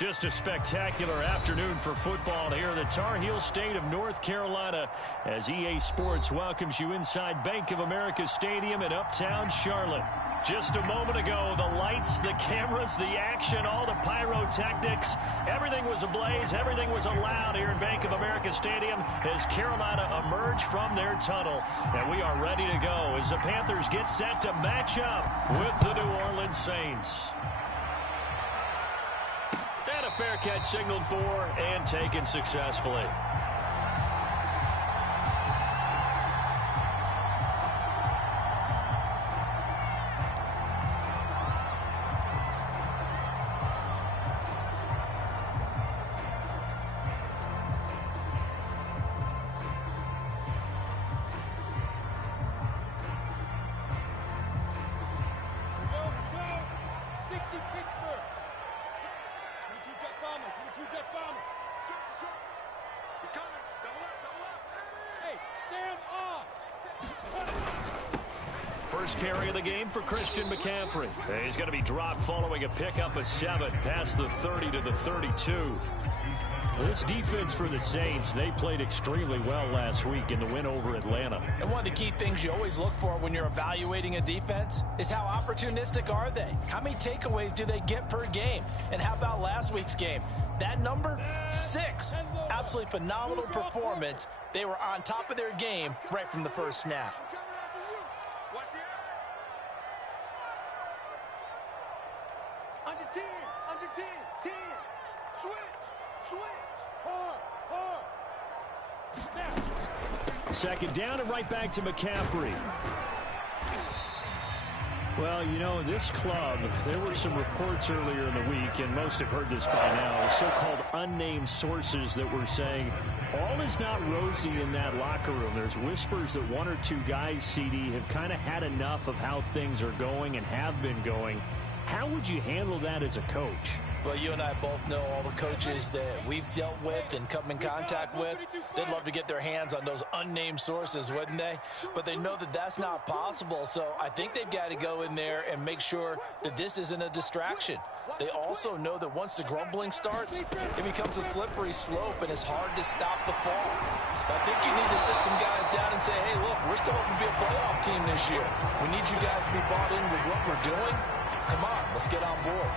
Just a spectacular afternoon for football here in the Tar Heel state of North Carolina as EA Sports welcomes you inside Bank of America Stadium in Uptown Charlotte. Just a moment ago, the lights, the cameras, the action, all the pyrotechnics, everything was ablaze, everything was allowed here in Bank of America Stadium as Carolina emerged from their tunnel. And we are ready to go as the Panthers get set to match up with the New Orleans Saints. And a fair catch signaled for and taken successfully. First carry of the game for Christian McCaffrey. He's going to be dropped following a pickup of 7 past the 30 to the 32. This defense for the Saints, they played extremely well last week in the win over Atlanta. And one of the key things you always look for when you're evaluating a defense is how opportunistic are they? How many takeaways do they get per game? And how about last week's game? That number, 6. Absolutely phenomenal performance. They were on top of their game right from the first snap. Under 10, 10, switch, hard. Second down and right back to McCaffrey. Well, you know, this club, there were some reports earlier in the week, and most have heard this by now, so-called unnamed sources that were saying all is not rosy in that locker room. There's whispers that 1 or 2 guys, CD, have kind of had enough of how things are going and have been going. How would you handle that as a coach? Well, you and I both know all the coaches that we've dealt with and come in contact with. They'd love to get their hands on those unnamed sources, wouldn't they? But they know that that's not possible, so I think they've got to go in there and make sure that this isn't a distraction. They also know that once the grumbling starts, it becomes a slippery slope, and it's hard to stop the fall. I think you need to sit some guys down and say, hey, look, we're still hoping to be a playoff team this year. We need you guys to be bought in with what we're doing. Come on, let's get on board.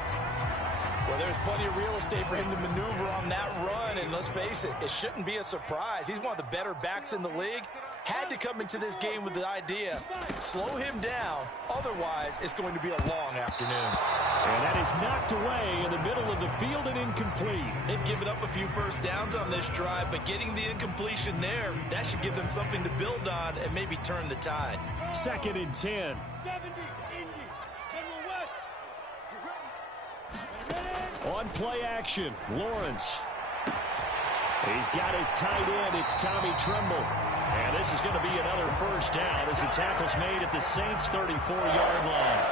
Well, there's plenty of real estate for him to maneuver on that run, and let's face it, it shouldn't be a surprise. He's one of the better backs in the league. Had to come into this game with the idea, slow him down, otherwise it's going to be a long afternoon. And that is knocked away in the middle of the field and incomplete. They've given up a few first downs on this drive, but getting the incompletion there, that should give them something to build on and maybe turn the tide. 2nd and 10. 70, Indy, General West. On play action, Lawrence. He's got his tight end. It's Tommy Tremble. And this is going to be another first down as the tackle's made at the Saints' 34-yard line.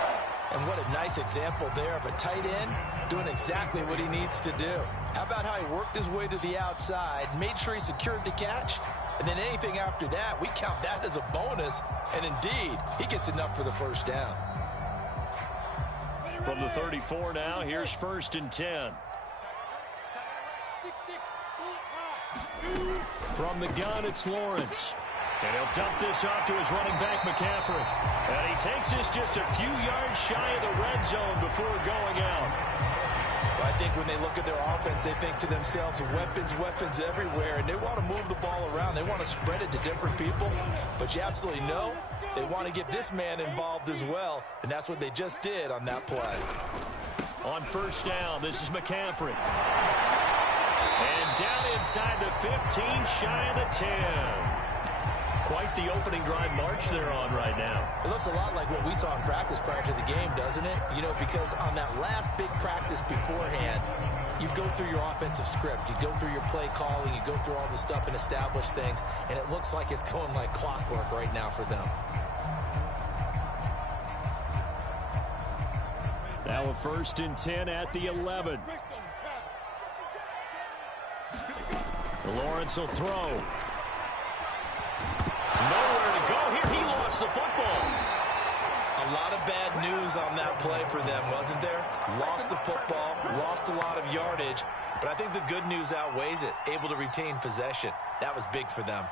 And what a nice example there of a tight end doing exactly what he needs to do. How about how he worked his way to the outside, made sure he secured the catch, and then anything after that, we count that as a bonus. And indeed, he gets enough for the first down. From the 34 now, here's 1st and 10. From the gun, it's Lawrence. And he'll dump this off to his running back, McCaffrey. And he takes this just a few yards shy of the red zone before going out. Well, I think when they look at their offense, they think to themselves, weapons everywhere, and they want to move the ball around. They want to spread it to different people. But you absolutely know they want to get this man involved as well, and that's what they just did on that play. On first down, this is McCaffrey. And down inside the 15, shy of the 10. Quite the opening drive march they're on right now. It looks a lot like what we saw in practice prior to the game, doesn't it? You know, because on that last big practice beforehand, you go through your offensive script. You go through your play calling. You go through all the stuff and establish things. And it looks like it's going like clockwork right now for them. Now a 1st and 10 at the 11. Lawrence will throw. Nowhere to go here. He lost the football. A lot of bad news on that play for them, wasn't there? Lost the football, lost a lot of yardage, but I think the good news outweighs it. Able to retain possession. That was big for them.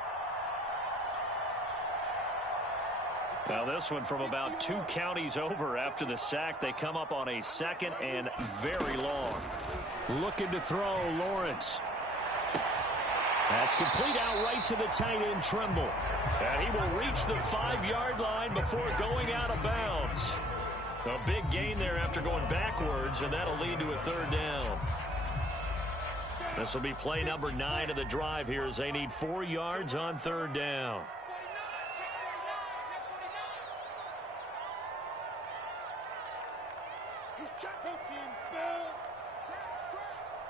Now this one from about 2 counties over after the sack. They come up on a 2nd and very long. Looking to throw, Lawrence. That's complete out right to the tight end, Trimble. And he will reach the 5-yard line before going out of bounds. A big gain there after going backwards, and that'll lead to a 3rd down. This will be play number 9 of the drive here as they need 4 yards on 3rd down.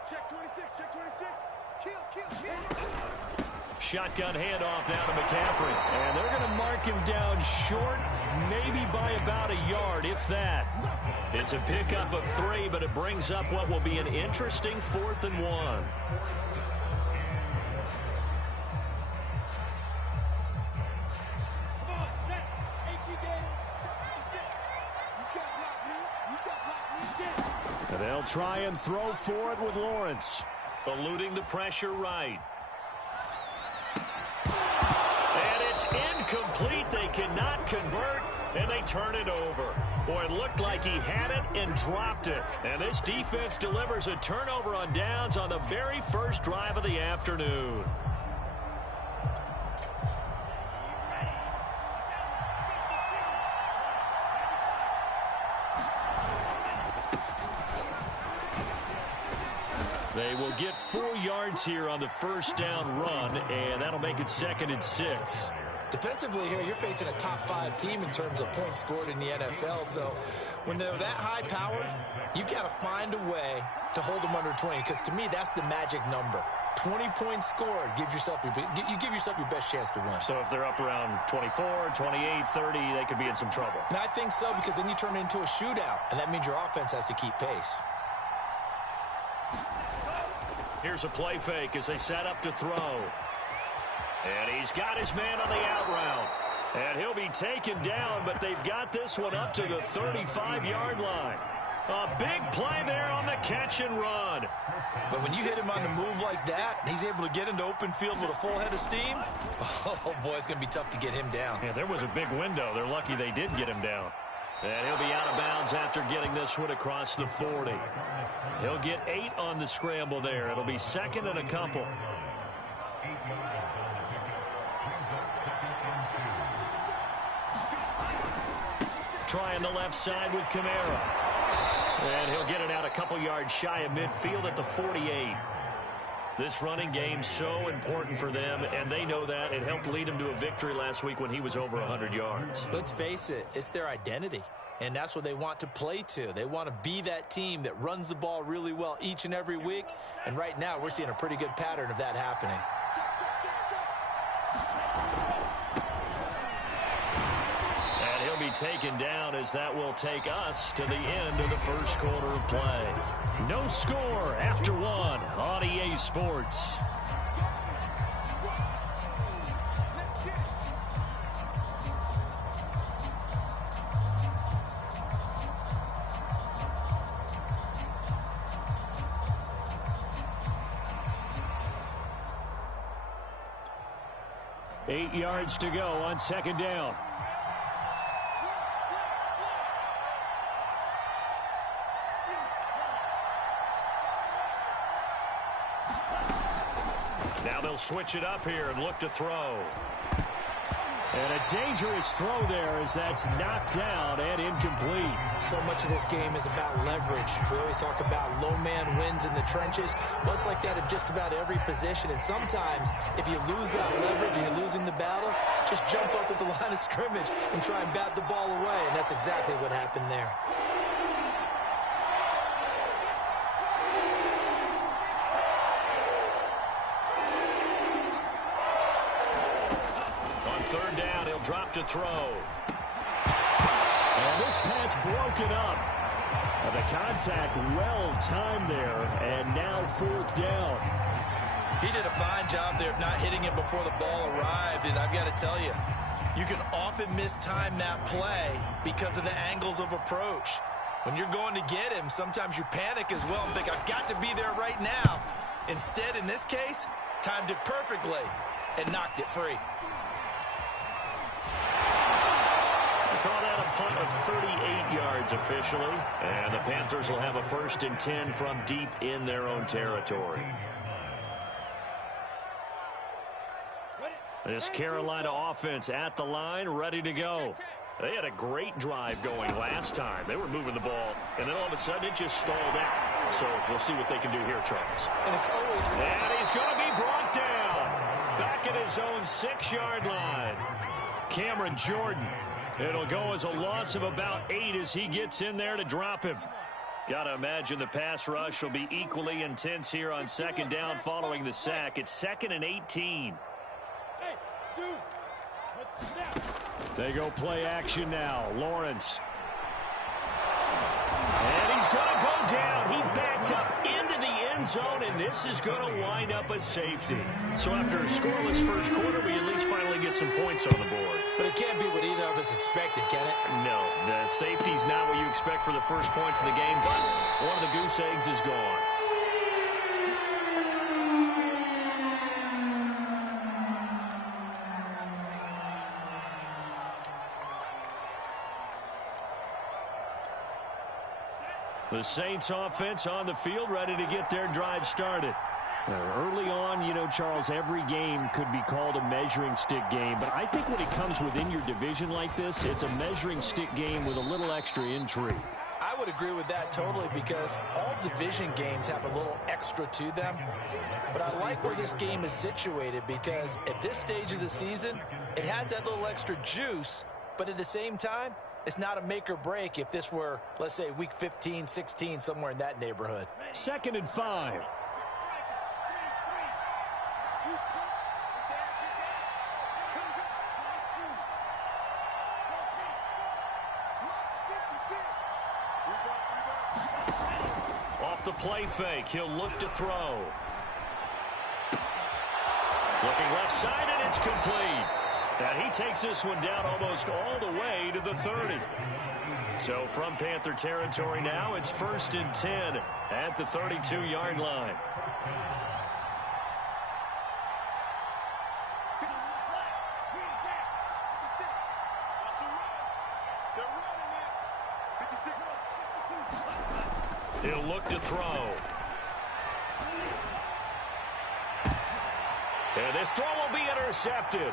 Check 26, check 26. Kill. Shotgun handoff now to McCaffrey. And they're going to mark him down short, maybe by about a yard, if that. It's a pickup of 3, but it brings up what will be an interesting 4th and 1. And they'll try and throw for it with Lawrence. Eluding the pressure right. And it's incomplete. They cannot convert, and they turn it over. Boy, it looked like he had it and dropped it. And this defense delivers a turnover on downs on the very first drive of the afternoon. They will get 4 yards here on the first down run, and that'll make it 2nd and 6. Defensively here, you're facing a top 5 team in terms of points scored in the NFL. So when they're that high-powered, you've got to find a way to hold them under 20, because to me, that's the magic number. 20 points scored, you give yourself your best chance to win. So if they're up around 24, 28, 30, they could be in some trouble. And I think so, because then you turn it into a shootout, and that means your offense has to keep pace. Here's a play fake as they set up to throw. And he's got his man on the out route. And he'll be taken down, but they've got this one up to the 35-yard line. A big play there on the catch and run. But when you hit him on the move like that, and he's able to get into open field with a full head of steam, oh, boy, it's going to be tough to get him down. Yeah, there was a big window. They're lucky they did get him down. And he'll be out of bounds after getting this one across the 40. He'll get 8 on the scramble there. It'll be 2nd and a couple. Trying the left side with Kamara. And he'll get it out a couple yards shy of midfield at the 48. This running game so important for them, and they know that. It helped lead them to a victory last week when he was over 100 yards. Let's face it, it's their identity, and that's what they want to play to. They want to be that team that runs the ball really well each and every week, and right now we're seeing a pretty good pattern of that happening. And he'll be taken down as that will take us to the end of the first quarter of play. No score after 1 on EA Sports. Eight yards to go on 2nd down. Now they'll switch it up here and look to throw. And a dangerous throw there as that's knocked down and incomplete. So much of this game is about leverage. We always talk about low man wins in the trenches. Well, it's like that of just about every position. And sometimes, if you lose that leverage and you're losing the battle, just jump up at the line of scrimmage and try and bat the ball away. And that's exactly what happened there. Drop to throw. And this pass broken up. And the contact well timed there. And now 4th down. He did a fine job there of not hitting him before the ball arrived. And I've got to tell you, You can often mistime that play because of the angles of approach. When you're going to get him, sometimes you panic as well and think, I've got to be there right now. Instead, in this case, timed it perfectly and knocked it free. Call that a punt of 38 yards officially. And the Panthers will have a 1st and 10 from deep in their own territory. This Carolina offense at the line, ready to go. They had a great drive going last time. They were moving the ball, and then all of a sudden it just stalled out. So we'll see what they can do here, Charles. And it's always... And he's going to be brought down. Back at his own 6-yard line. Cameron Jordan. It'll go as a loss of about 8 as he gets in there to drop him. Got to imagine the pass rush will be equally intense here on 2nd down following the sack. It's 2nd and 18. They go play action now. Lawrence. And he's going to go down. He backed up into the end zone, and this is going to wind up a safety. So after a scoreless first quarter, we at least finally get some points on the board. But it can't be what either of us expected, can it? No, the safety's not what you expect for the first points of the game, but one of the goose eggs is gone. The Saints offense on the field, ready to get their drive started. Early on, you know, Charles, every game could be called a measuring stick game. But I think when it comes within your division like this, it's a measuring stick game with a little extra intrigue. I would agree with that totally because all division games have a little extra to them. But I like where this game is situated because at this stage of the season, it has that little extra juice. But at the same time, it's not a make or break if this were, let's say, week 15, 16, somewhere in that neighborhood. 2nd and 5. Off the play fake, he'll look to throw. Looking left side, and it's complete. And he takes this one down almost all the way to the 30. So from Panther territory now, it's 1st and 10 at the 32-yard line. He'll look to throw. And this throw will be intercepted.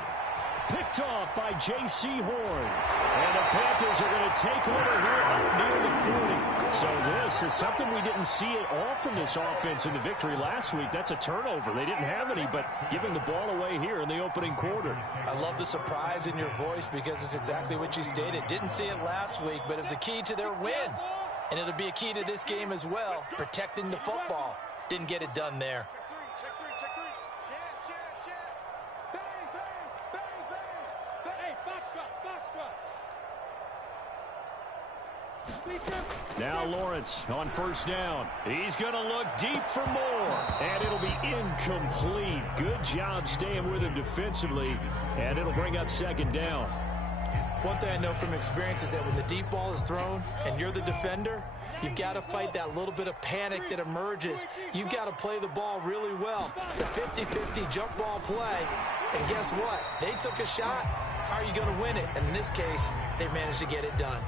Picked off by J.C. Horn. And the Panthers are going to take over here up near the 40. So this is something we didn't see at all from this offense in the victory last week. That's a turnover. They didn't have any, but giving the ball away here in the opening quarter. I love the surprise in your voice because it's exactly what you stated. Didn't see it last week, but it's a key to their win. And it'll be a key to this game as well, protecting the football. Didn't get it done there. Now Lawrence on 1st down. He's going to look deep for more. And it'll be incomplete. Good job staying with him defensively. And it'll bring up 2nd down. One thing I know from experience is that when the deep ball is thrown and you're the defender, you've got to fight that little bit of panic that emerges. You've got to play the ball really well. It's a 50-50 jump ball play. And guess what? They took a shot. How are you going to win it? And in this case, they managed to get it done.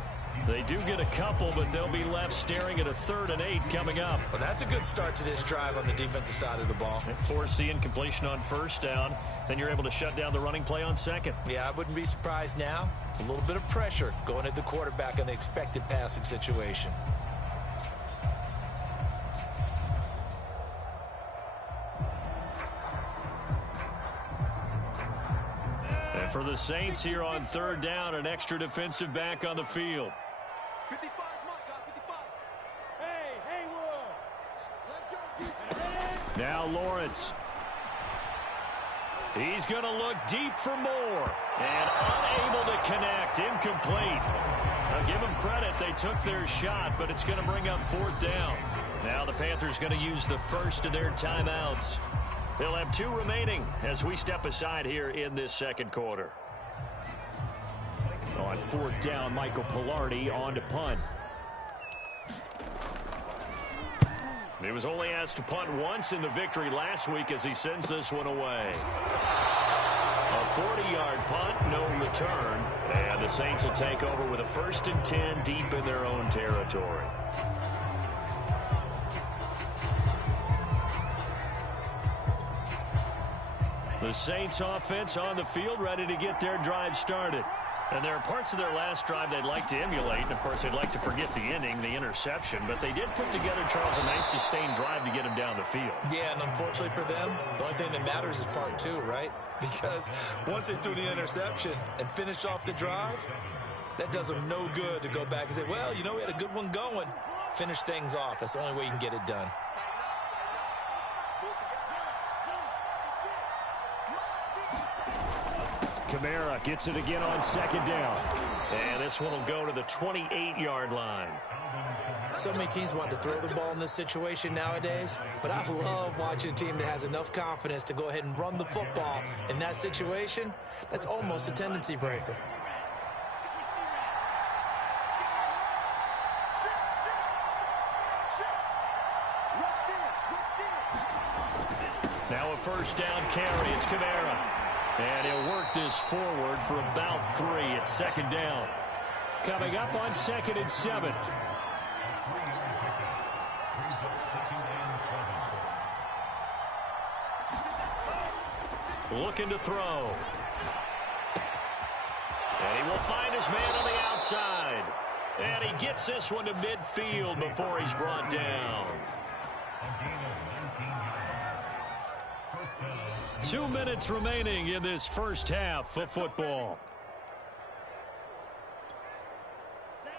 They do get a couple, but they'll be left staring at a 3rd and 8 coming up. Well, that's a good start to this drive on the defensive side of the ball. Force the incompletion on 1st down. Then you're able to shut down the running play on 2nd. Yeah, I wouldn't be surprised now. A little bit of pressure going at the quarterback in the expected passing situation. And for the Saints here on 3rd down, an extra defensive back on the field. 55, my God, 55. Hey, Haywood. Let's go, Now Lawrence. He's going to look deep for more. And unable to connect. Incomplete. Now give them credit. They took their shot, but it's going to bring up 4th down. Now the Panthers going to use the first of their timeouts. They'll have 2 remaining as we step aside here in this 2nd quarter. On fourth down, Michael Pilardi on to punt. He was only asked to punt once in the victory last week as he sends this one away. A 40-yard punt, no return. And the Saints will take over with a 1st and 10 deep in their own territory. The Saints offense on the field, ready to get their drive started. And there are parts of their last drive they'd like to emulate. And, of course, they'd like to forget the inning, the interception. But they did put together, Charles, a nice sustained drive to get him down the field. Yeah, and unfortunately for them, the only thing that matters is part 2, right? Because once they threw the interception and finished off the drive, that does them no good to go back and say, well, you know, we had a good one going. Finish things off. That's the only way you can get it done. Kamara gets it again on 2nd down. And this one will go to the 28-yard line. So many teams want to throw the ball in this situation nowadays, but I love watching a team that has enough confidence to go ahead and run the football in that situation. That's almost a tendency breaker. Now a 1st down carry. It's Kamara. And he'll work this forward for about 3 at 2nd down. Coming up on 2nd and 7. Looking to throw. And he will find his man on the outside. And he gets this one to midfield before he's brought down. 2 minutes remaining in this first half of football.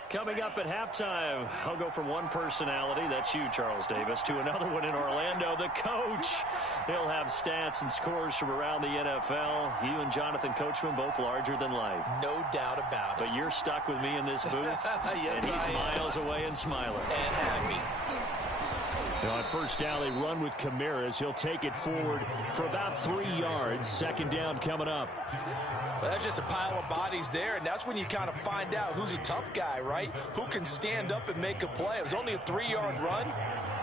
Coming up at halftime, I'll go from one personality, that's you, Charles Davis, to another one in Orlando, the coach. He'll have stats and scores from around the NFL. You and Jonathan Coachman, both larger than life. No doubt about it. But you're stuck with me in this booth, yes, and he's miles away and smiling. And happy. Now on 1st down, they run with Kamara as he'll take it forward for about 3 yards. 2nd down coming up. Well, that's just a pile of bodies there, and that's when you kind of find out who's a tough guy, right? Who can stand up and make a play. It was only a 3-yard run,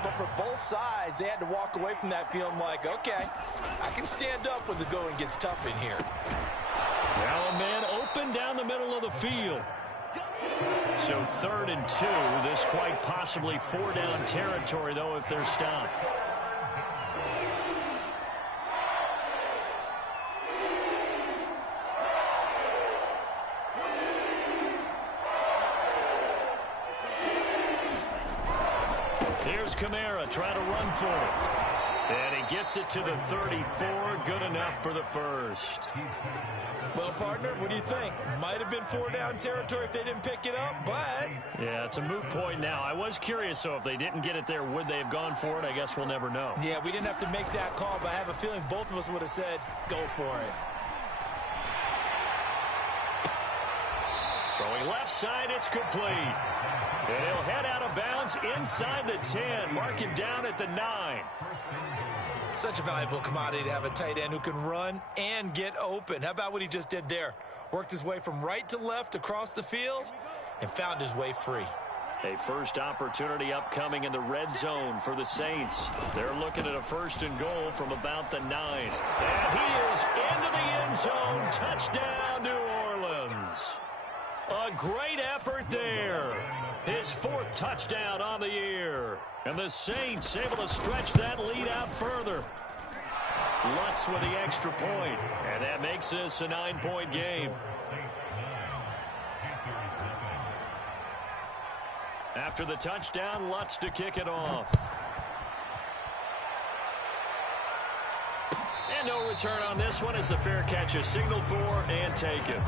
but for both sides, they had to walk away from that feeling like, okay, I can stand up when the going gets tough in here. Now a man open down the middle of the field. So 3rd and 2. This quite possibly 4-down territory, though, if they're stopped. Here's Kamara trying to run for it. And he gets it to the 34. Good enough for the 1st. Well, partner, what do you think? Might have been 4-down territory if they didn't pick it up, but... Yeah, it's a moot point now. I was curious, so if they didn't get it there, would they have gone for it? I guess we'll never know. Yeah, we didn't have to make that call, but I have a feeling both of us would have said, go for it. Throwing left side, it's complete. And he'll head out of bounds inside the 10. Mark him down at the 9. Such a valuable commodity to have a tight end who can run and get open. How about what he just did there? Worked his way from right to left across the field and found his way free. A first opportunity upcoming in the red zone for the Saints. They're looking at a 1st and goal from about the 9. And he is into the end zone. Touchdown, New Orleans. A great effort there. His 4th touchdown on the year. And the Saints able to stretch that lead out further. Lutz with the extra point. And that makes this a 9-point game. After the touchdown, Lutz to kick it off. And no return on this one as the fair catch is signaled for and taken.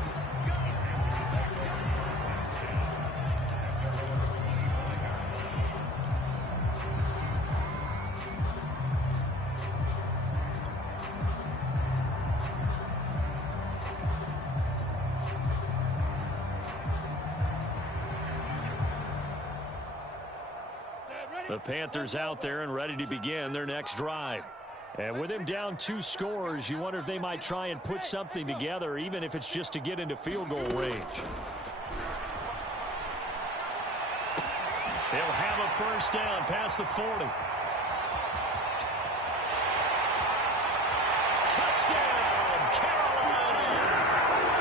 The Panthers out there and ready to begin their next drive. And with him down 2 scores, you wonder if they might try and put something together, even if it's just to get into field goal range. They'll have a first down past the 40. Touchdown, Carolina!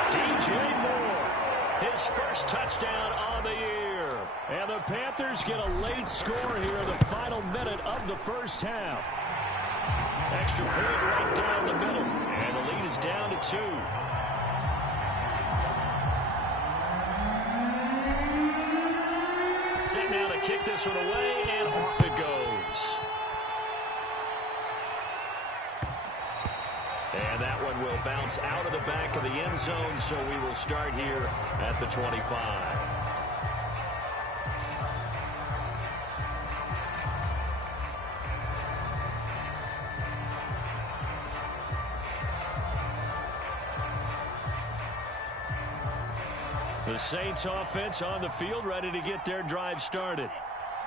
DJ Moore, his first touchdown on the year. And the Panthers get a late score here in the final minute of the first half. Extra point right down the middle, and the lead is down to 2. Set now to kick this one away, and off it goes. And that one will bounce out of the back of the end zone, so we will start here at the 25. The Saints offense on the field, ready to get their drive started.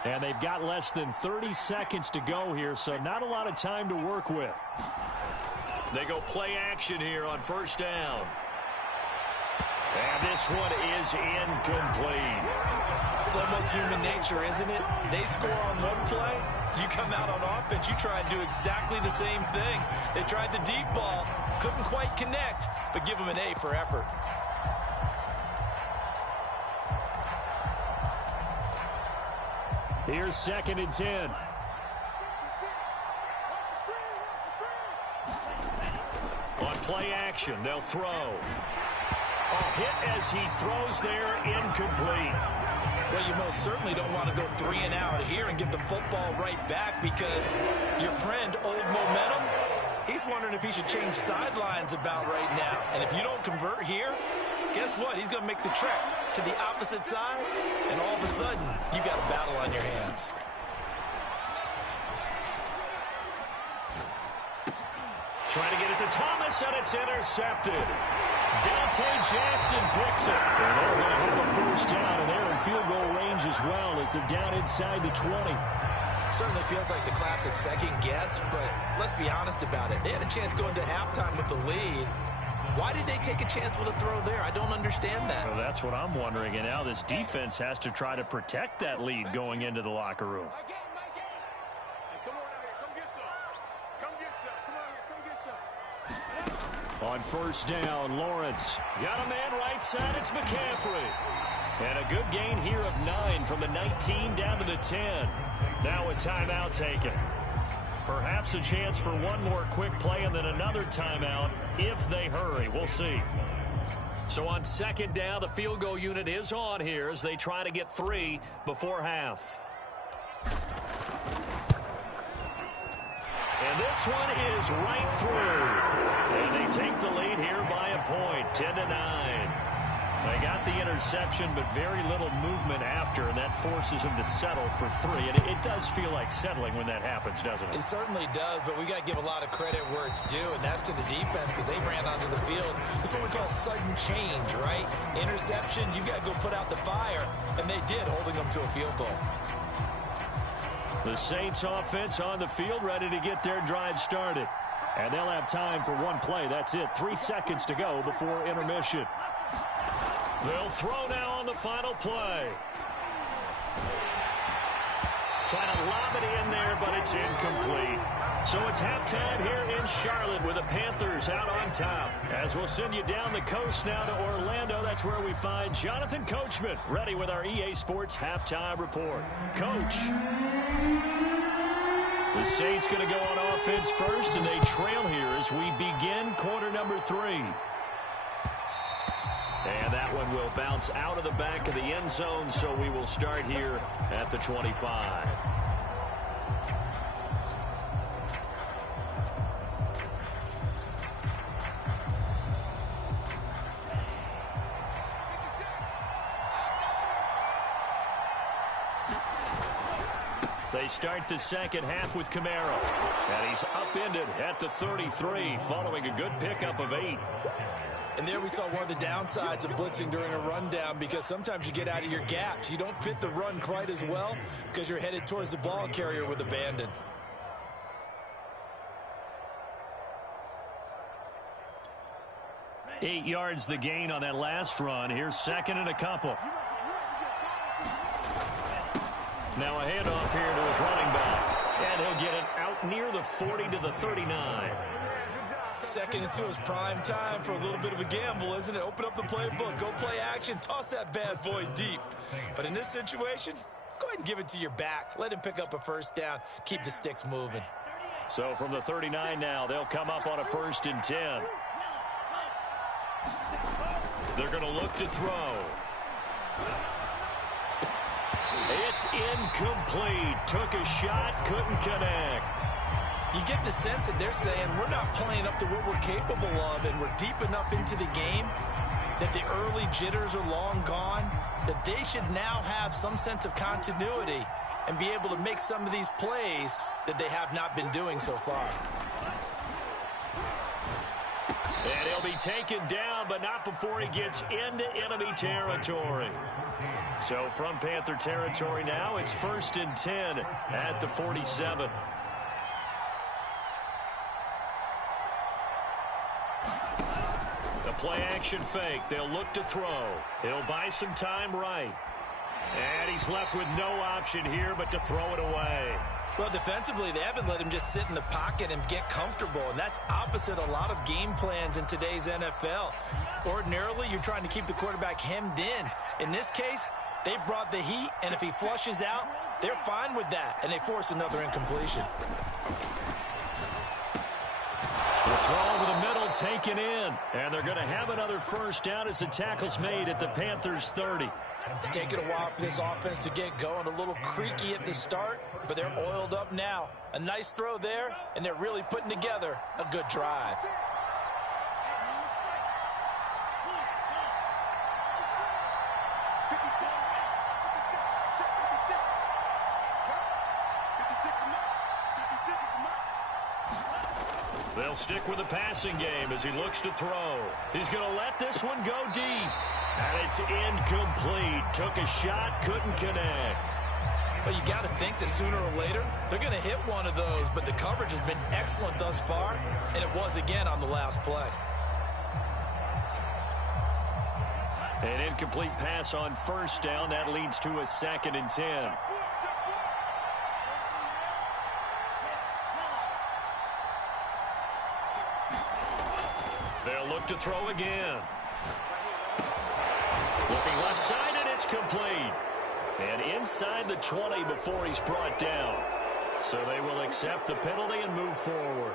And they've got less than 30 seconds to go here, so not a lot of time to work with. They go play action here on first down. And this one is incomplete. It's almost human nature, isn't it? They score on one play, you come out on offense, you try and do exactly the same thing. They tried the deep ball, couldn't quite connect, but give them an A for effort. Here's 2nd and 10. On play action, they'll throw. A hit as he throws there, incomplete. Well, you most certainly don't want to go 3 and out here and get the football right back, because your friend, Old Momentum, he's wondering if he should change sidelines about right now. And if you don't convert here, guess what? He's going to make the trek to the opposite side, and all of a sudden, you've got a battle on your hands. Trying to get it to Thomas, and it's intercepted. Dante Jackson picks it. And they're going to have a first down, and they're in field goal range as well as they're down inside the 20. Certainly feels like the classic second guess, but let's be honest about it. They had a chance going to halftime with the lead. Why did they take a chance with a throw there? I don't understand that. Well, that's what I'm wondering. And now this defense has to try to protect that lead going into the locker room. On first down, Lawrence got a man right side. It's McCaffrey. And a good gain here of 9 from the 19 down to the 10. Now a timeout taken. Perhaps a chance for one more quick play and then another timeout if they hurry. We'll see. So on 2nd down, the field goal unit is on here as they try to get 3 before half. And this one is right through. And they take the lead here by a point, 10-9. They got the interception, but very little movement after, and that forces them to settle for 3. And it does feel like settling when that happens, doesn't it? It certainly does, but we got to give a lot of credit where it's due, and that's to the defense, because they ran onto the field. This is what we call sudden change, right? Interception, you got to go put out the fire, and they did, holding them to a field goal. The Saints offense on the field, ready to get their drive started. And they'll have time for one play. That's it. 3 seconds to go before intermission. They'll throw now on the final play. Trying to lob it in there, but it's incomplete. So it's halftime here in Charlotte with the Panthers out on top. As we'll send you down the coast now to Orlando, that's where we find Jonathan Coachman, ready with our EA Sports halftime report. Coach. The Saints going to go on offense first, and they trail here as we begin quarter number 3. And that one will bounce out of the back of the end zone, so we will start here at the 25. They start the second half with Camaro. And he's upended at the 33 following a good pickup of 8. And there we saw one of the downsides of blitzing during a rundown, because sometimes you get out of your gaps. You don't fit the run quite as well because you're headed towards the ball carrier with abandon. 8 yards the gain on that last run. Here's second and a couple. Now a handoff here to his running back. And he'll get it out near the 40 to the 39. Second and 2 is prime time for a little bit of a gamble, isn't it? Open up the playbook, go play action, toss that bad boy deep. But in this situation, go ahead and give it to your back. Let him pick up a first down. Keep the sticks moving. So from the 39 now, they'll come up on a 1st and 10. They're going to look to throw. It's incomplete. Took a shot, couldn't connect. You get the sense that they're saying we're not playing up to what we're capable of, and we're deep enough into the game that the early jitters are long gone, that they should now have some sense of continuity and be able to make some of these plays that they have not been doing so far. And he'll be taken down, but not before he gets into enemy territory. So from Panther territory now, it's 1st and 10 at the 47. The play action fake. They'll look to throw. He'll buy some time right. And he's left with no option here but to throw it away. Well, defensively, they haven't let him just sit in the pocket and get comfortable, and that's opposite a lot of game plans in today's NFL. Ordinarily, you're trying to keep the quarterback hemmed in. In this case, they brought the heat, and if he flushes out, they're fine with that, and they force another incompletion. The throw over the middle taken in, and they're going to have another first down as the tackle's made at the Panthers 30. It's taken a while for this offense to get going. A little creaky at the start, but they're oiled up now. A nice throw there, and they're really putting together a good drive. They'll stick with the passing game as he looks to throw. He's going to let this one go deep. And it's incomplete. Took a shot, couldn't connect. Well, you got to think that sooner or later, they're going to hit one of those, but the coverage has been excellent thus far, and it was again on the last play. An incomplete pass on first down. That leads to a 2nd and 10. They'll look to throw again. Looking left side, and it's complete. And inside the 20 before he's brought down. So they will accept the penalty and move forward.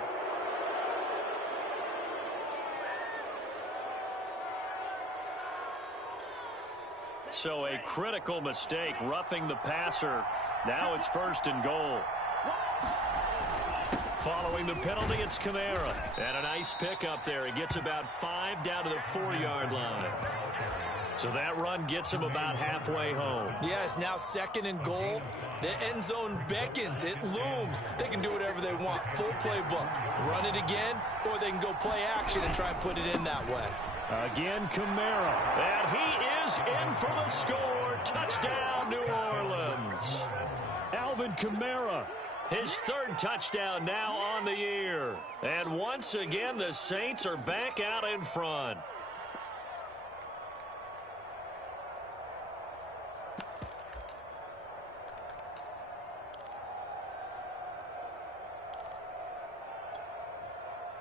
So a critical mistake, roughing the passer. Now it's 1st and goal. Following the penalty, it's Kamara. And a nice pickup there. He gets about 5 down to the 4-yard line. So that run gets him about halfway home. Yeah, it's now 2nd and goal. The end zone beckons. It looms. They can do whatever they want. Full playbook. Run it again, or they can go play action and try and put it in that way. Again, Kamara. And he is in for the score. Touchdown, New Orleans. Alvin Kamara. His 3rd touchdown now on the year. And once again, the Saints are back out in front.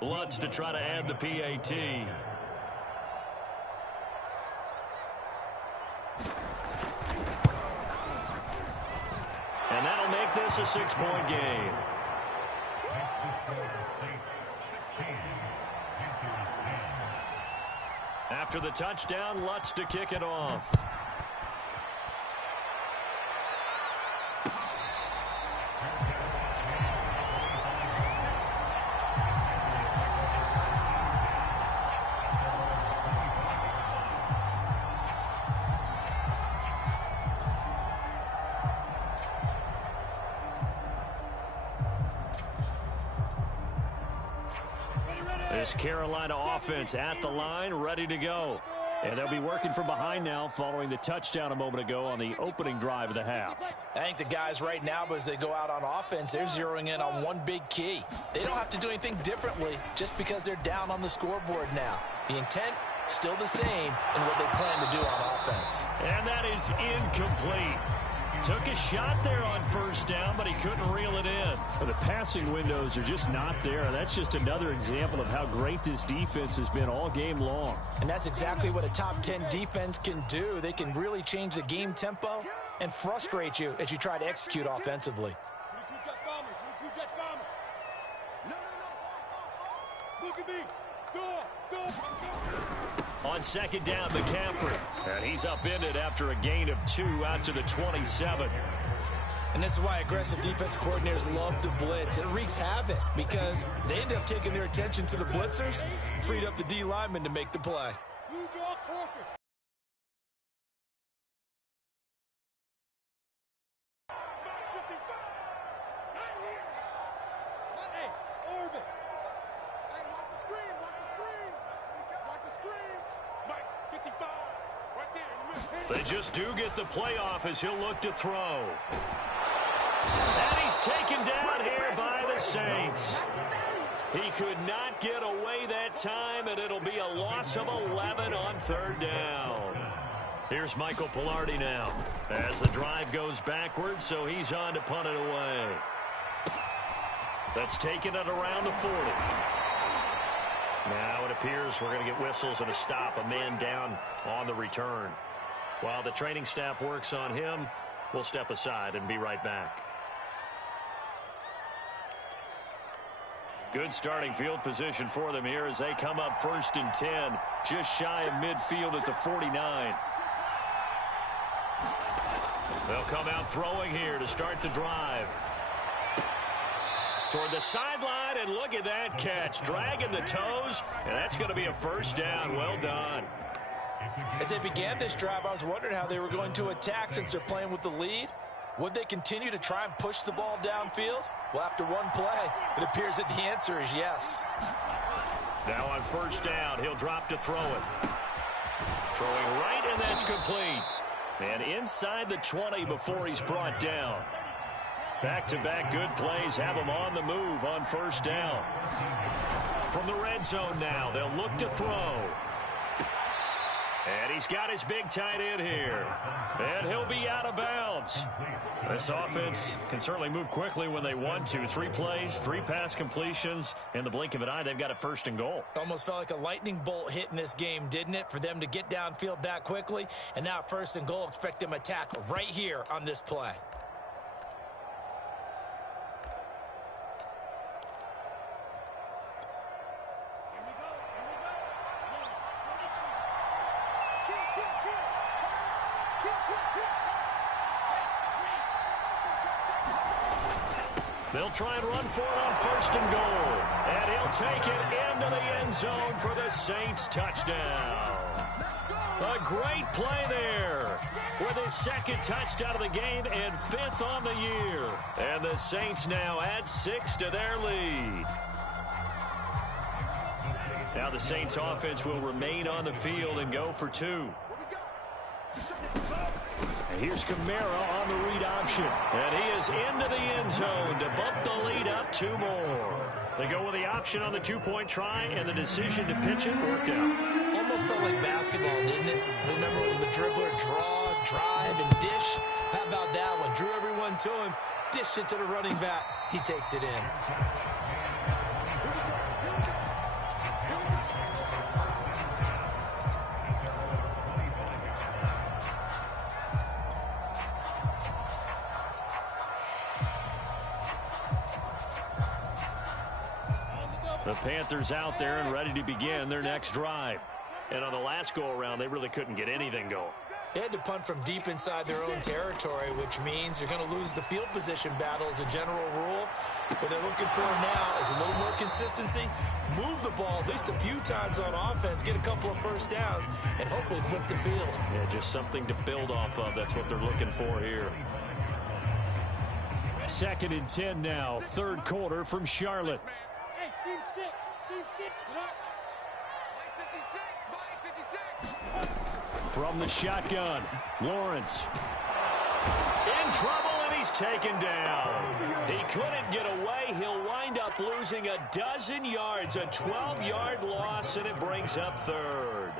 Lutz to try to add the PAT. And that'll make this a 6-point game. After the touchdown, Lutz to kick it off. This Carolina offense at the line, ready to go. And they'll be working from behind now following the touchdown a moment ago on the opening drive of the half. I think the guys right now, as they go out on offense, they're zeroing in on one big key. They don't have to do anything differently just because they're down on the scoreboard now. The intent, still the same in what they plan to do on offense. And that is incomplete. Took a shot there on first down, but he couldn't reel it in. The passing windows are just not there. That's just another example of how great this defense has been all game long. And that's exactly what a top 10 defense can do. They can really change the game tempo and frustrate you as you try to execute offensively. On second down, McCaffrey. And he's upended after a gain of 2 out to the 27. And this is why aggressive defense coordinators love to blitz. It wreaks havoc because they end up taking their attention to the blitzers, freed up the D lineman to make the play. They just do get the playoff as he'll look to throw. And he's taken down here by the Saints. He could not get away that time, and it'll be a loss of 11 on third down. Here's Michael Pilardi now as the drive goes backwards, so he's on to punt it away. That's taken it around the 40. Now it appears we're going to get whistles and a stop, a man down on the return. While the training staff works on him, we'll step aside and be right back. Good starting field position for them here as they come up 1st and 10, just shy of midfield at the 49. They'll come out throwing here to start the drive. Toward the sideline, and look at that catch. Dragging the toes, and that's going to be a first down. Well done. As they began this drive, I was wondering how they were going to attack since they're playing with the lead. Would they continue to try and push the ball downfield? Well, after one play, it appears that the answer is yes. Now on first down, he'll drop to throw it. Throwing right, and that's complete. And inside the 20 before he's brought down. Back-to-back good plays have him on the move on first down. From the red zone now, they'll look to throw. And he's got his big tight end here. And he'll be out of bounds. This offense can certainly move quickly when they want to. 3 plays, 3 pass completions. In the blink of an eye, they've got a 1st and goal. Almost felt like a lightning bolt hit in this game, didn't it? For them to get downfield that quickly. And now 1st and goal, expect them to attack right here on this play. They'll try and run for it on 1st and goal. And he'll take it into the end zone for the Saints touchdown. A great play there with his 2nd touchdown of the game and 5th on the year. And the Saints now add 6 to their lead. Now the Saints offense will remain on the field and go for 2. And here's Kamara on the read option. And he is into the end zone to bump the lead up 2 more. They go with the option on the 2-point try, and the decision to pitch it worked out. Almost felt like basketball, didn't it? Remember when the dribbler draw, drive, and dish? How about that one? Drew everyone to him, dished it to the running back. He takes it in. The Panthers out there and ready to begin their next drive. And on the last go-around, they really couldn't get anything going. They had to punt from deep inside their own territory, which means you're going to lose the field position battle as a general rule. What they're looking for now is a little more consistency, move the ball at least a few times on offense, get a couple of 1st downs, and hopefully flip the field. Yeah, just something to build off of. That's what they're looking for here. 2nd and 10 now, 3rd quarter from Charlotte. From the shotgun, Lawrence. In trouble, and he's taken down. He couldn't get away. He'll wind up losing a dozen yards, a 12-yard loss, and it brings up 3rd.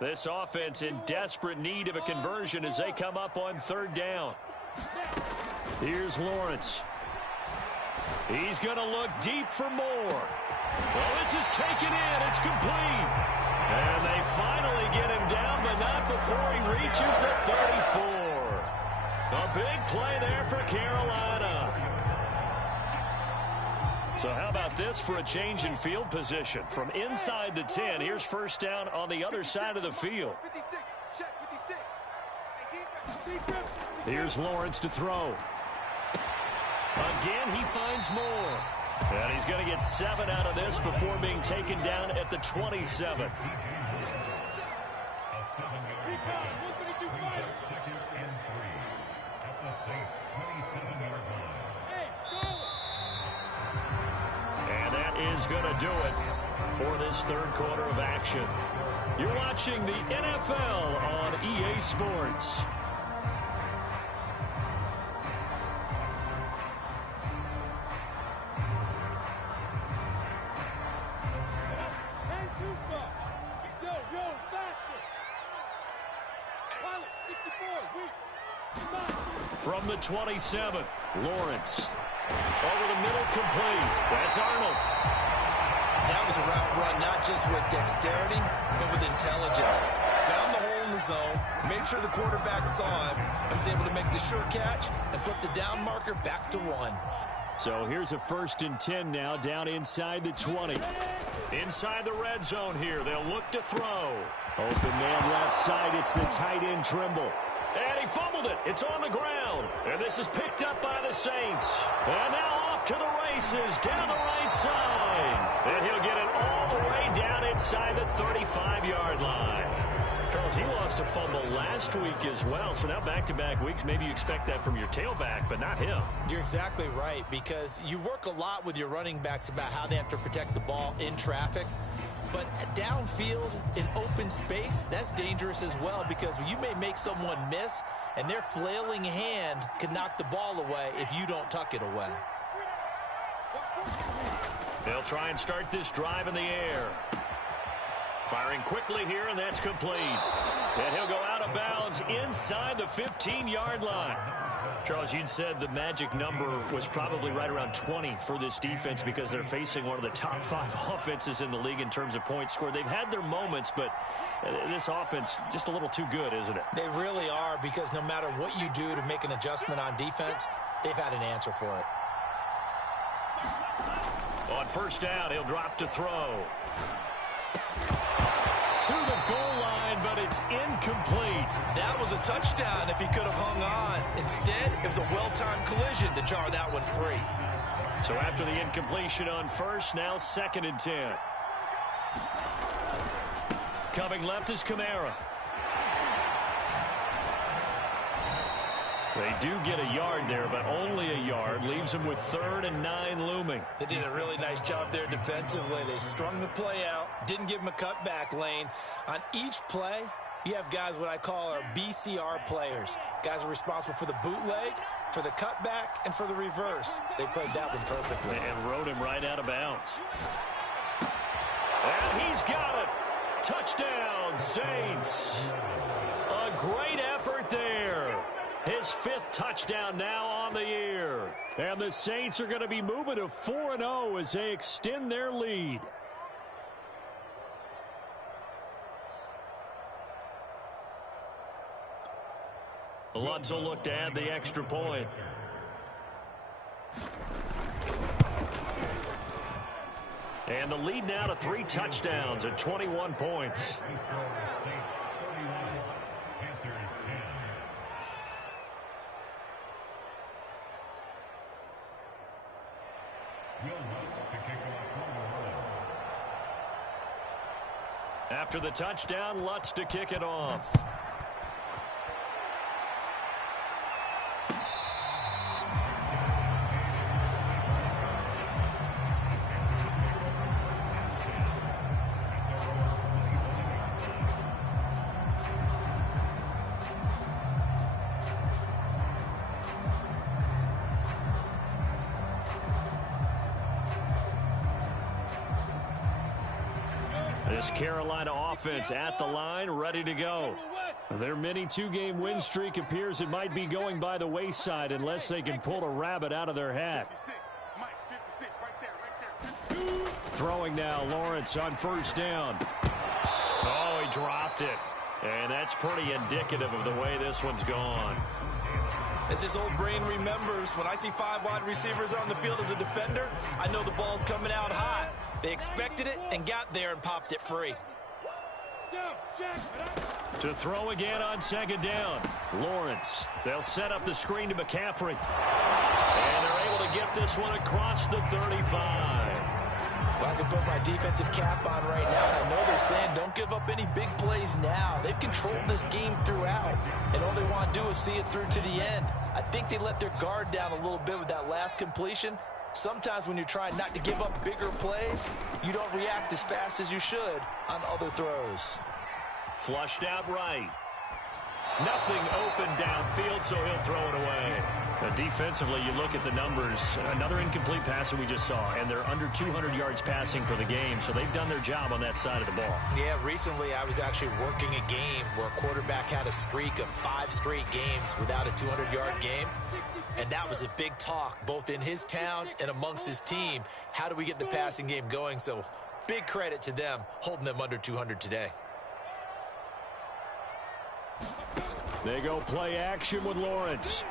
This offense in desperate need of a conversion as they come up on third down. Here's Lawrence. He's going to look deep for more. Well, this is taken in. It's complete. And they finally get him down, but not before he reaches the 34. A big play there for Carolina. So how about this for a change in field position? From inside the 10, here's first down on the other side of the field. Here's Lawrence to throw. Again, he finds more. And he's going to get 7 out of this before being taken down at the 27. And that is going to do it for this third quarter of action. You're watching the NFL on EA Sports. From the 27, Lawrence. Over the middle, complete. That's Arnold. That was a route run, not just with dexterity, but with intelligence. Found the hole in the zone, made sure the quarterback saw him, and was able to make the sure catch and flip the down marker back to 1. So here's a 1st and 10 now, down inside the 20. Inside the red zone here, they'll look to throw. Open man left side, it's the tight end Trimble. And he fumbled it. It's on the ground. And this is picked up by the Saints. And now off to the races down the right side. And he'll get it all the way down inside the 35-yard line. Charles, he lost a fumble last week as well. So now back-to-back weeks, maybe you expect that from your tailback, but not him. You're exactly right, because you work a lot with your running backs about how they have to protect the ball in traffic. But downfield in open space, that's dangerous as well, because you may make someone miss, and their flailing hand can knock the ball away if you don't tuck it away. They'll try and start this drive in the air. Firing quickly here, and that's complete. And he'll go out of bounds inside the 15-yard line. Charles, you'd said the magic number was probably right around 20 for this defense because they're facing one of the top 5 offenses in the league in terms of points scored. They've had their moments, but this offense just a little too good, isn't it? They really are, because no matter what you do to make an adjustment on defense, they've had an answer for it. On first down, he'll drop to throw. To the goal line, but it's incomplete. That was a touchdown if he could have hung on. Instead, it was a well-timed collision to jar that one free. So after the incompletion on first, now 2nd and 10. Coming left is Kamara. They do get a yard there, but only a yard. Leaves them with 3rd and 9 looming. They did a really nice job there defensively. They strung the play out, didn't give him a cutback lane. On each play, you have guys what I call our BCR players. Guys are responsible for the bootleg, for the cutback, and for the reverse. They played that one perfectly. And rode him right out of bounds. And he's got it. Touchdown, Saints. A great effort there. His 5th touchdown now on the year. And the Saints are going to be moving to 4-0 as they extend their lead. Lutz will look to add the extra point. And the lead now to 3 touchdowns at 21 points. After the touchdown, Lutz to kick it off. This Carolina offense at the line, ready to go. Their mini two-game win streak appears it might be going by the wayside unless they can pull a rabbit out of their hat. Throwing now, Lawrence on first down. Oh, he dropped it. And that's pretty indicative of the way this one's gone. As his old brain remembers, when I see 5 wide receivers on the field as a defender, I know the ball's coming out hot. They expected it and got there and popped it free. To throw again on second down. Lawrence. They'll set up the screen to McCaffrey. And they're able to get this one across the 35. Well, I can put my defensive cap on right now, and I know they're saying don't give up any big plays now. They've controlled this game throughout, and all they want to do is see it through to the end. I think they let their guard down a little bit with that last completion. Sometimes when you're trying not to give up bigger plays, you don't react as fast as you should on other throws. Flushed out right. Nothing open downfield, so he'll throw it away. Now, defensively, you look at the numbers. Another incomplete pass that we just saw, and they're under 200 yards passing for the game, so they've done their job on that side of the ball. Yeah, recently I was actually working a game where a quarterback had a streak of 5 straight games without a 200-yard game, and that was a big talk both in his town and amongst his team. How do we get the passing game going? So big credit to them holding them under 200 today. They go play action with Lawrence.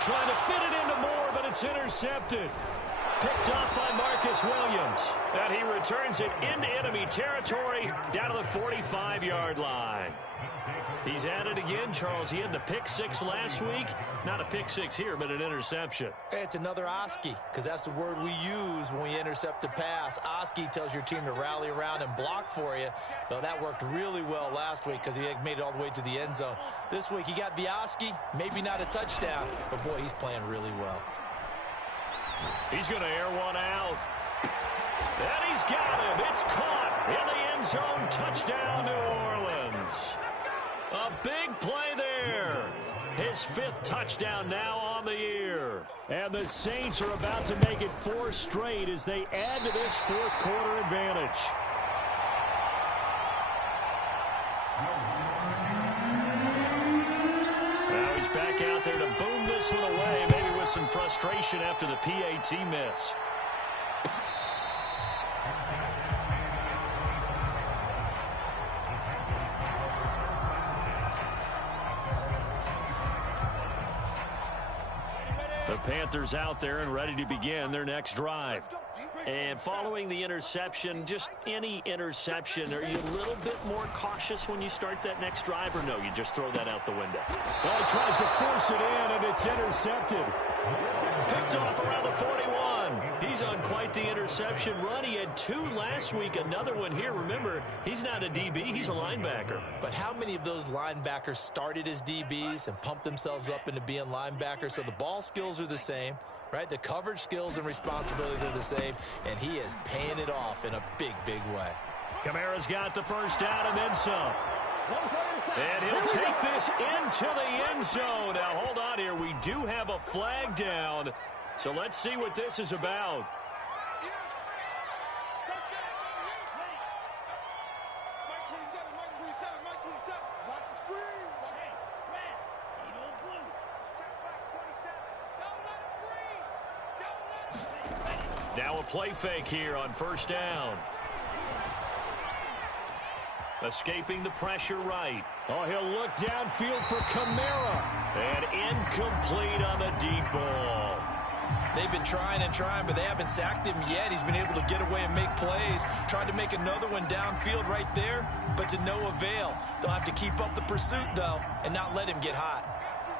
Trying to fit it into Moore, but it's intercepted. Picked off by Marcus Williams. And he returns it into enemy territory down to the 45-yard line. He's at it again, Charles. He had the pick 6 last week. Not a pick 6 here, but an interception. It's another Oski, because that's the word we use when we intercept a pass. Oski tells your team to rally around and block for you. Though that worked really well last week because he made it all the way to the end zone. This week he got the Oski, maybe not a touchdown, but boy, he's playing really well. He's going to air one out. And he's got him. It's caught in the end zone. Touchdown, New Orleans. A big play there. His 5th touchdown now on the year. And the Saints are about to make it 4 straight as they add to this 4th quarter advantage. Now he's back out there to boom this one away, maybe with some frustration after the PAT miss. The Panthers out there and ready to begin their next drive. And following the interception, just any interception, are you a little bit more cautious when you start that next drive, or no, you just throw that out the window? Well, he tries to force it in, and it's intercepted. Picked off around the 41. He's on quite the interception run. He had 2 last week, another one here. Remember, he's not a DB, he's a linebacker. But how many of those linebackers started as DBs and pumped themselves up into being linebackers? So the ball skills are the same, right? The coverage skills and responsibilities are the same, and he is paying it off in a big, big way. Kamara's got the first down and then some. And he'll take this into the end zone. Now, hold on here. We do have a flag down. So let's see what this is about. Now a play fake here on first down. Escaping the pressure right. Oh, he'll look downfield for Kamara. And incomplete on the deep ball. They've been trying and trying, but they haven't sacked him yet. He's been able to get away and make plays. Tried to make another one downfield right there, but to no avail. They'll have to keep up the pursuit, though, and not let him get hot.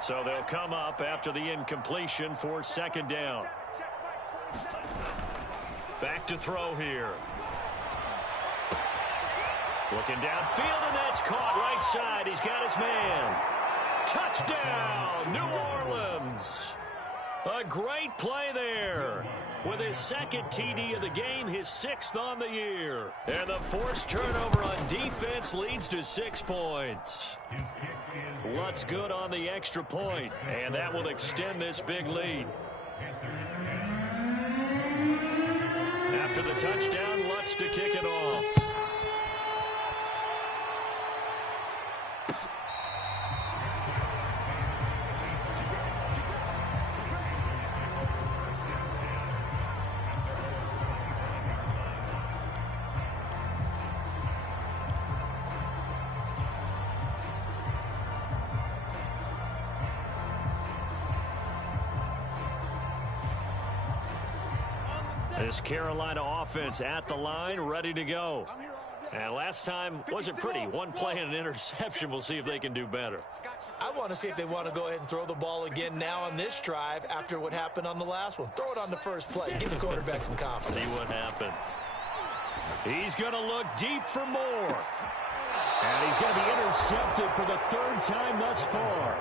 So they'll come up after the incompletion for second down. Back to throw here. Looking downfield, and that's caught right side. He's got his man. Touchdown, New Orleans. A great play there. With his 2nd TD of the game, his 6th on the year. And the forced turnover on defense leads to 6 points. What's good on the extra point, and that will extend this big lead. After the touchdown, Lutz to kick it off. This Carolina offense at the line, ready to go. And last time wasn't pretty. One play and an interception. We'll see if they can do better. I want to see if they want to go ahead and throw the ball again now on this drive after what happened on the last one. Throw it on the first play. Give the quarterback some confidence. See what happens. He's going to look deep for more. And he's going to be intercepted for the third time thus far.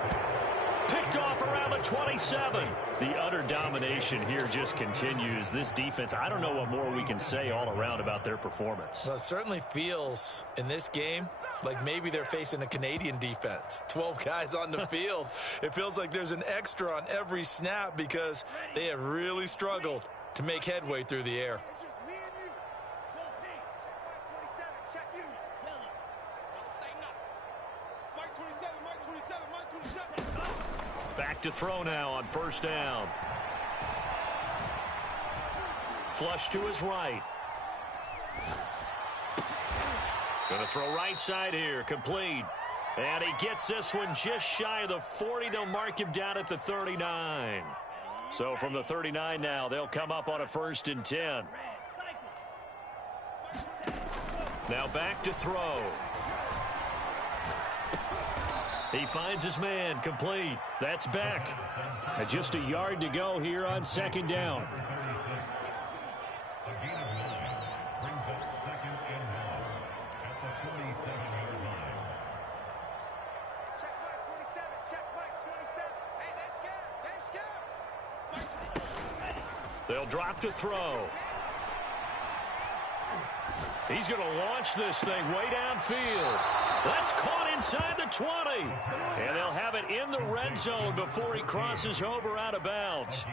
Picked off around the 27. The utter domination here just continues. This defense, I don't know what more we can say all around about their performance. Well, it certainly feels in this game like maybe they're facing a Canadian defense. 12 guys on the field. It feels like there's an extra on every snap because they have really struggled to make headway through the air. Back to throw now on first down. Flush to his right. Going to throw right side here. Complete. And he gets this one just shy of the 40. They'll mark him down at the 39. So from the 39 now, they'll come up on a 1st and 10. Now back to throw. He finds his man. Complete. That's back. Just a yard to go here on 2nd down. They'll drop to throw. He's going to launch this thing way downfield. That's caught inside the 20. And they'll have it in the red zone before he crosses over out of bounds.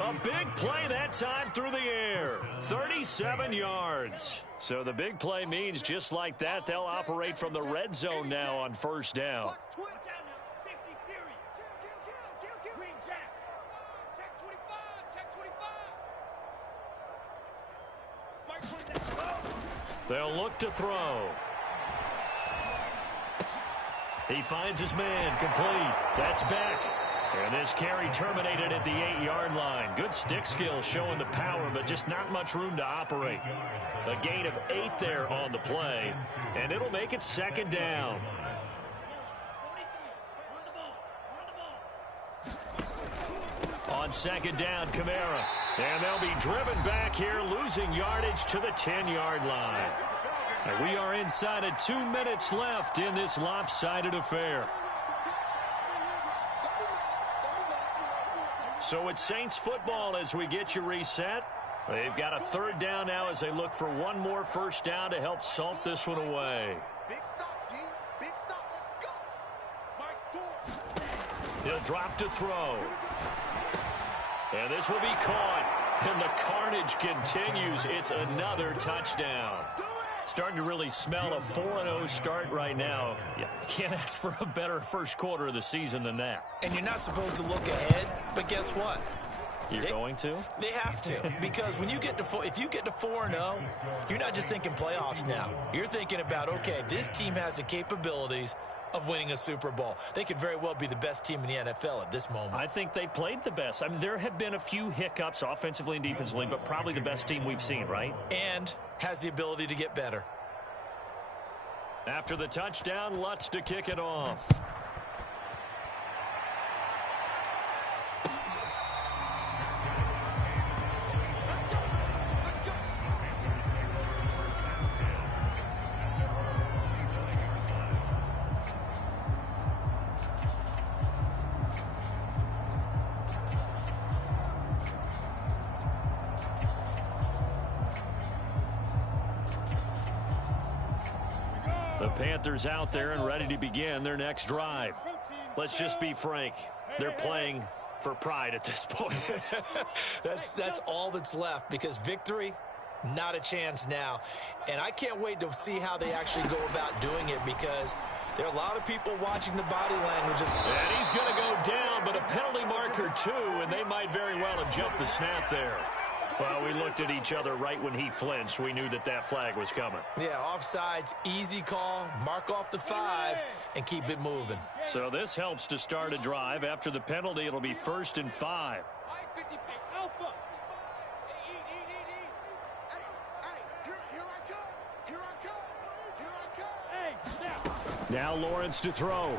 A big play that time through the air. 37 yards. So the big play means just like that, they'll operate from the red zone now on 1st down. They'll look to throw. He finds his man. Complete. That's back. And this carry terminated at the 8-yard line. Good stick skill showing the power, but just not much room to operate. A gain of 8 there on the play, and it'll make it 2nd down. On 2nd down, Kamara. And they'll be driven back here, losing yardage to the 10-yard line. And we are inside of 2 minutes left in this lopsided affair. So it's Saints football as we get you reset. They've got a 3rd down now as they look for one more 1st down to help salt this one away. Big stop, G. Big stop. Let's go. Mike, He'll drop to throw. And this will be caught. And the carnage continues. It's another touchdown. Starting to really smell a 4-0 start right now. You can't ask for a better first quarter of the season than that. And you're not supposed to look ahead, but guess what? You're going to? They have to, because when you get to if you get to 4-0, you're not just thinking playoffs now. You're thinking about, okay, this team has the capabilities of winning a Super Bowl. They could very well be the best team in the NFL at this moment. I think they played the best. I mean, there have been a few hiccups offensively and defensively, but probably the best team we've seen, right? And has the ability to get better. After the touchdown, Lutz to kick it off. The Panthers out there and ready to begin their next drive. Let's just be frank. They're playing for pride at this point. That's all that's left, because victory Not a chance now. And I can't wait to see how they actually go about doing it, because there are a lot of people watching the body language. And he's going to go down, but a penalty marker too, and they might very well have jumped the snap there. Well, we looked at each other right when he flinched. We knew that that flag was coming. Yeah, offsides, easy call, mark off the 5, and keep it moving. So this helps to start a drive. After the penalty, it'll be 1st and 5. Now Lawrence to throw.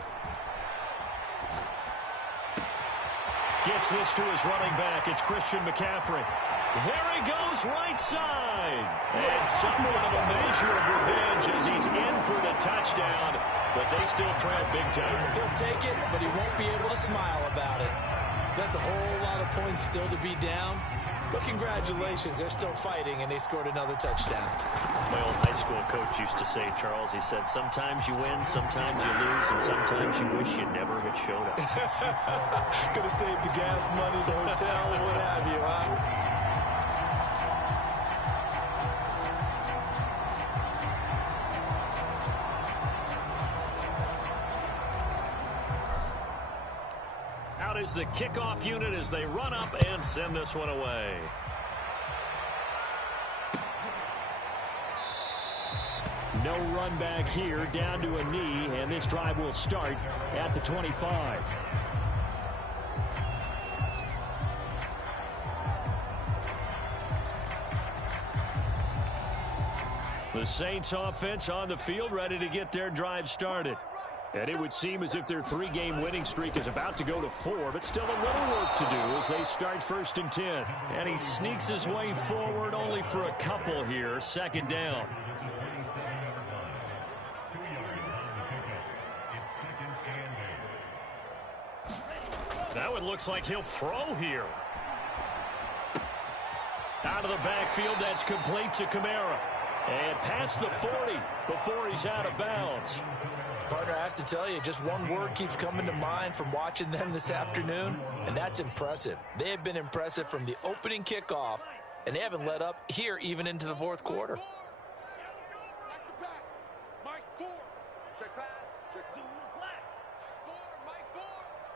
Gets this to his running back. It's Christian McCaffrey. There he goes, right side. And somewhat of a measure of revenge as he's in for the touchdown. But they still trail big time. He'll take it, but he won't be able to smile about it. That's a whole lot of points still to be down. But congratulations, they're still fighting, and they scored another touchdown. My old high school coach used to say, Charles, he said, sometimes you win, sometimes you lose, and sometimes you wish you never had showed up. Could have saved the gas money, the hotel, what have you, huh? Is the kickoff unit as they run up and send this one away. No run back here, down to a knee, and this drive will start at the 25. The Saints offense on the field, ready to get their drive started. And it would seem as if their 3-game winning streak is about to go to 4, but still a little work to do as they start 1st and 10. And he sneaks his way forward only for a couple here. 2nd down. Now it looks like he'll throw here. Out of the backfield, that's complete to Kamara. And past the 40 before he's out of bounds. Partner, I have to tell you, just one word keeps coming to mind from watching them this afternoon, and that's impressive. They have been impressive from the opening kickoff, and they haven't let up here even into the 4th quarter.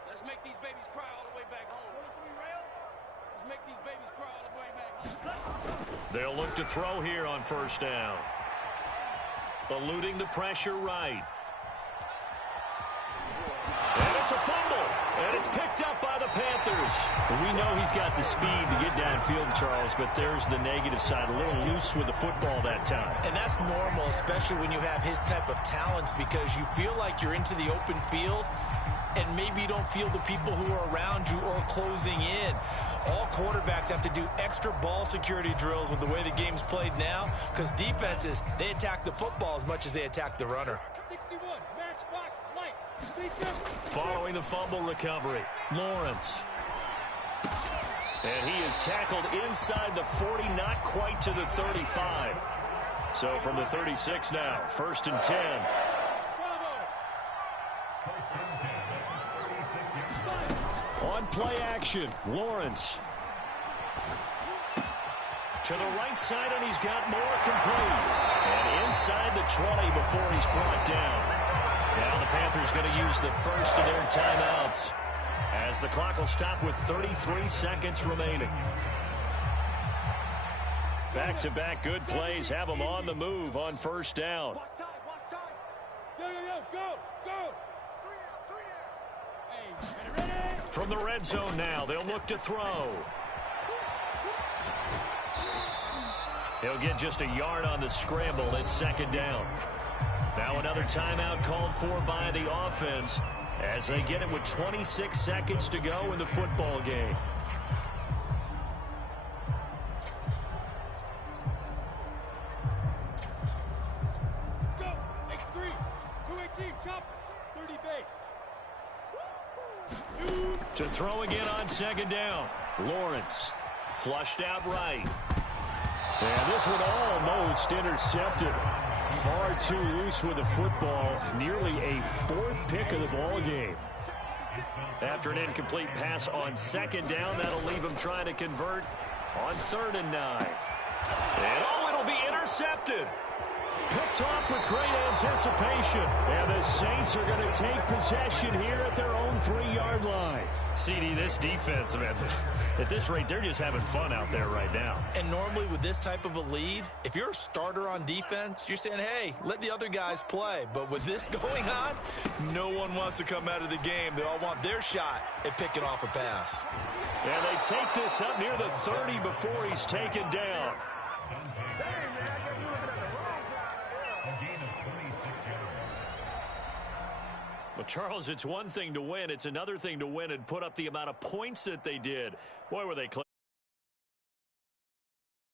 Let's make these babies cry all the way back home. Let's make these babies cry all the way back home. They'll look to throw here on 1st down. Eluding the pressure right. And it's a fumble, and it's picked up by the Panthers. We know he's got the speed to get downfield, Charles, but there's the negative side, a little loose with the football that time. And that's normal, especially when you have his type of talents, because you feel like you're into the open field, and maybe you don't feel the people who are around you or closing in. All quarterbacks have to do extra ball security drills with the way the game's played now, because defenses, they attack the football as much as they attack the runner. 61, matchbox, lights. Following the fumble recovery, Lawrence. And he is tackled inside the 40, not quite to the 35. So from the 36 now, 1st and 10. On play action, Lawrence. To the right side, and he's got more complete. And inside the 20 before he's brought down. Now the Panthers going to use the first of their timeouts as the clock will stop with 33 seconds remaining. Back-to-back good plays have them on the move on 1st down. Watch time. Yo, go. Hey, ready? From the red zone now, they'll look to throw. He'll get just a yard on the scramble at 2nd down. Now another timeout called for by the offense as they get it with 26 seconds to go in the football game. Let's go. X3, 218, chop, 30 base. To throw again on 2nd down. Lawrence flushed out right. And this one almost intercepted. Far too loose with the football. Nearly a 4th pick of the ball game. After an incomplete pass on 2nd down, that'll leave him trying to convert on 3rd and 9. And it'll be intercepted. Picked off with great anticipation. And the Saints are going to take possession here at their own 3-yard line. CD, this defense, man, at this rate, they're just having fun out there right now. And normally with this type of a lead, if you're a starter on defense, you're saying, hey, let the other guys play. But with this going on, no one wants to come out of the game. They all want their shot at picking off a pass. And they take this up near the 30 before he's taken down. Well, Charles, it's one thing to win. It's another thing to win and put up the amount of points that they did. Boy, were they close.